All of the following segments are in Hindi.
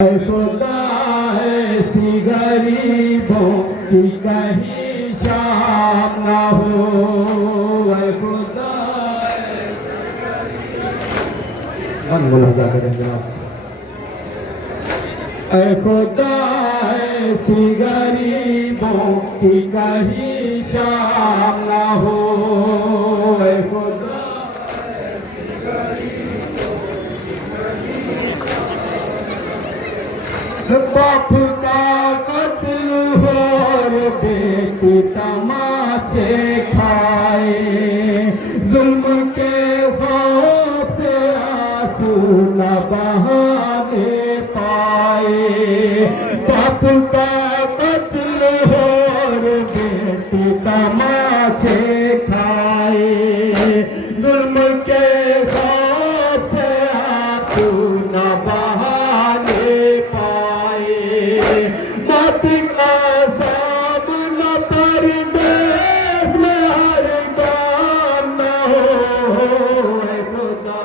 खुदा ऐसी गरीबों की कहीं शाम न हो। खुदा खुदा ऐसी गरीबों की कहीं शाम न हो। खुदा बाप का कत्ल हो और बेटी तमाचे खाए, जुल्म के खौफ से आंसू न बहाने पाए। बाप का कत्ल हो और बेटी तमाचे खाए, जुल्म के खौफ से आंसू न बहाने मौत का सामना परदेस में हर बार न हो। खुदा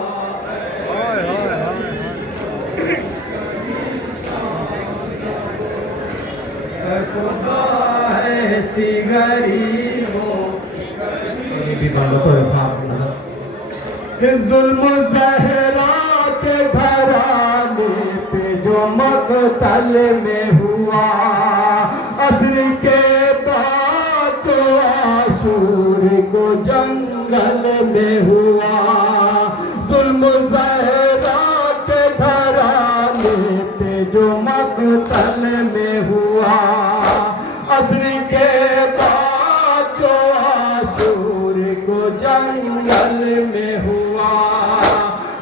खुदा ऐसी गरीबों जुल्म ज़हरा के घराने पे जो मक़तल में हुआ, असर के बाद तो आशूर को जंगल में हुआ। जुल्म ज़हरा के घराने पे जो मक़तल में हुआ, असर के बाद जो आशूर को जंगल में हुआ।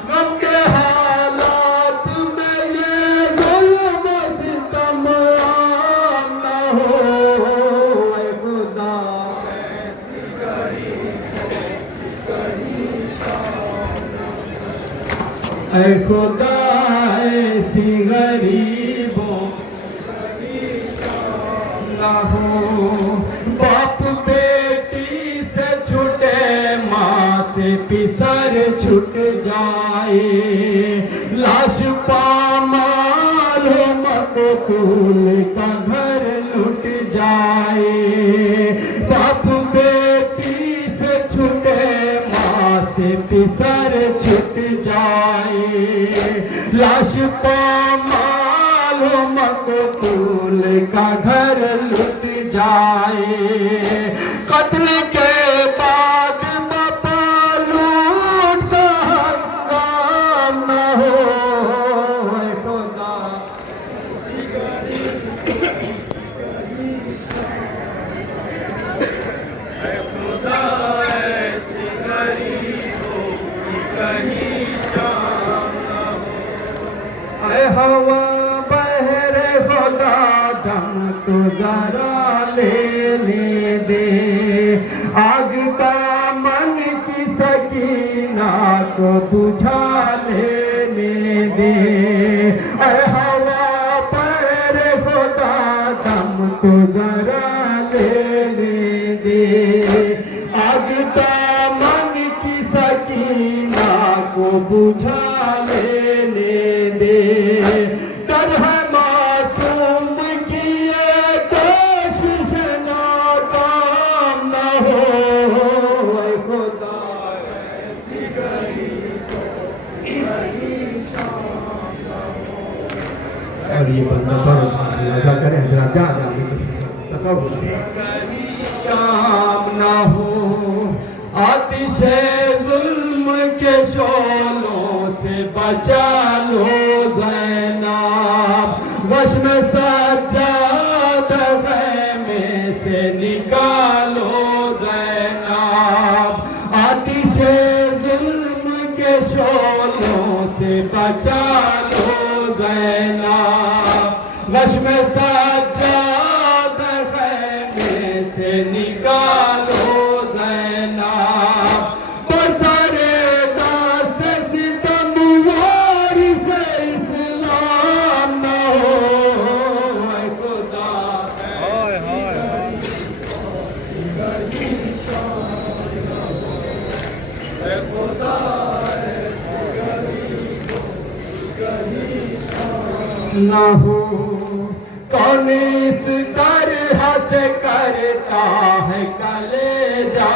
गम के हालात में ये जुल्म सितम आम न हो। खुदा खुदा ऐसी गरीबों न हो। बाप बेटी से छूटे, माँ से पिसर छूट जाए, लाश पामाल हो मकतूल का घर लुट जाए। बाप बेटी से छूटे, माँ से पिसर छूट जाए, लाश पामाल हो मकतूल का घर लुट जाए। कत्ल के बाद बापा लूट का हंगाम न हो। खुदा खुदा ऐसी गरीबों की कहीं शाम न हो। हवा बहरे खुदा दम तो जरा लेने दे, आग का मन की सकीना को बुझा लेने दे। हवा पर खुदा दम तो जरा लेने दे, आग का मन की सकीना को बुझा लेने दे। डर है मासूम की ये कोशिश नाकाम न हो। खुदा ऐसी गरीबों की कहीं शाम न हो। और ये बंदा लगा करें कहीं शाम न हो। आतिशे जुल्म के शोलों से बचा लो ज़ैनब, वश में सज्जाद ख़ैमे से निकालो ज़ैनब। आतिशे जुल्म के शोलों से बचा लो ज़ैनब, वश में सज्जाद ख़ैमे से निकालो ज़ैनब। बरसारे दास्त सितम वारिस इस्लाम न हो। खुदा खुदा न न हो कौन इस तरह से करता है कलेजा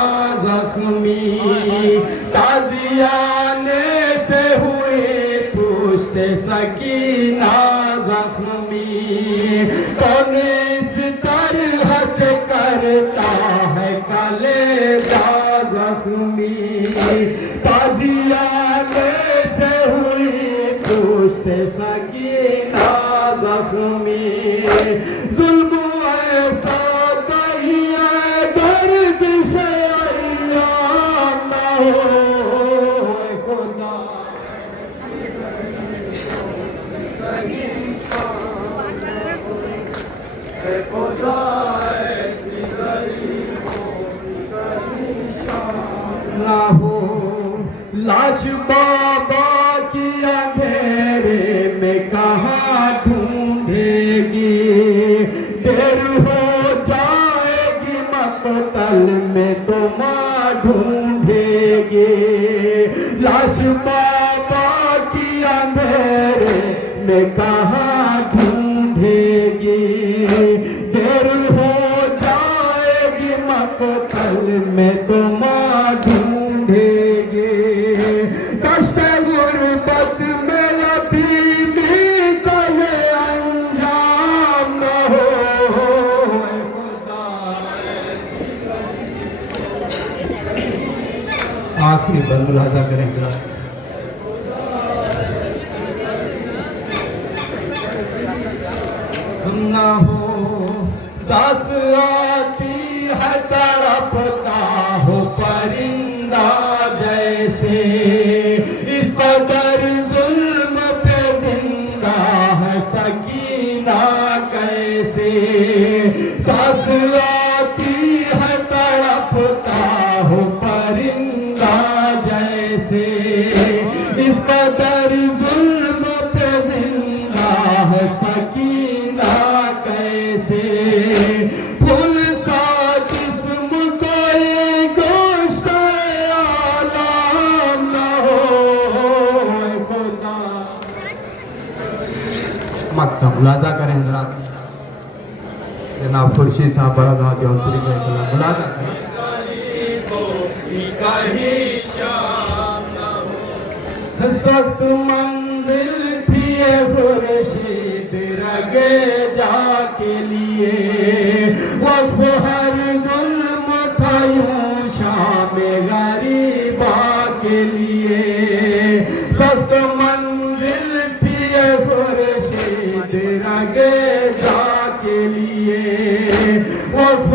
जख्मी। ताजियाने से हुए पूछते सकीना जख्मी। कौन इस तरह से करता है कलेजा जख्मी। ताजियाने से हुई पूछते सकीना जख्मी। जुल्म ऐसा कहिए गर्दिश अय्याम न हो खुदा। ना हो लाश बाबा की अंधेरे में कहाँ ढूंढेगी। देर हो जाएगी मक़तल में तो माँ ढूंढेगी। लाश बाबा की अंधेरे में कहाँ ढूंढेगी। देर हो जाएगी मक़तल में तो माँ ढूंढेगी। दश्ते गुर्बत में अभी भी कहे अंजाम न हो खुदा। आखिरी बंद मुलाजा करेंगे। न हो सांस आती है तड़पता हो परिंदा जैसे। इस कदर जुल्म पे जिंदा है सकीना कैसे। सांस आती है तड़पता हो परिंदा जैसे। इस कदर जुल्म पे जिंदा है सकीना कैसे। फूल सा जिस्म कोई गोश्त आलाम न हो खुदा। मक्का मुलाजा करें हज़रात। जनाब खुर्शीद साहब बड़ा गाँव जौनपुरी का मुलाजा करें। सख्त मंजिल थी खुर्शीद रगे जाके लिए। वक़्फ़ हर जुल्म था यूं शाम गरीबा के लिए। सख्त मंजिल थी खुर्शीद रगे जाके लिए। वक़्फ़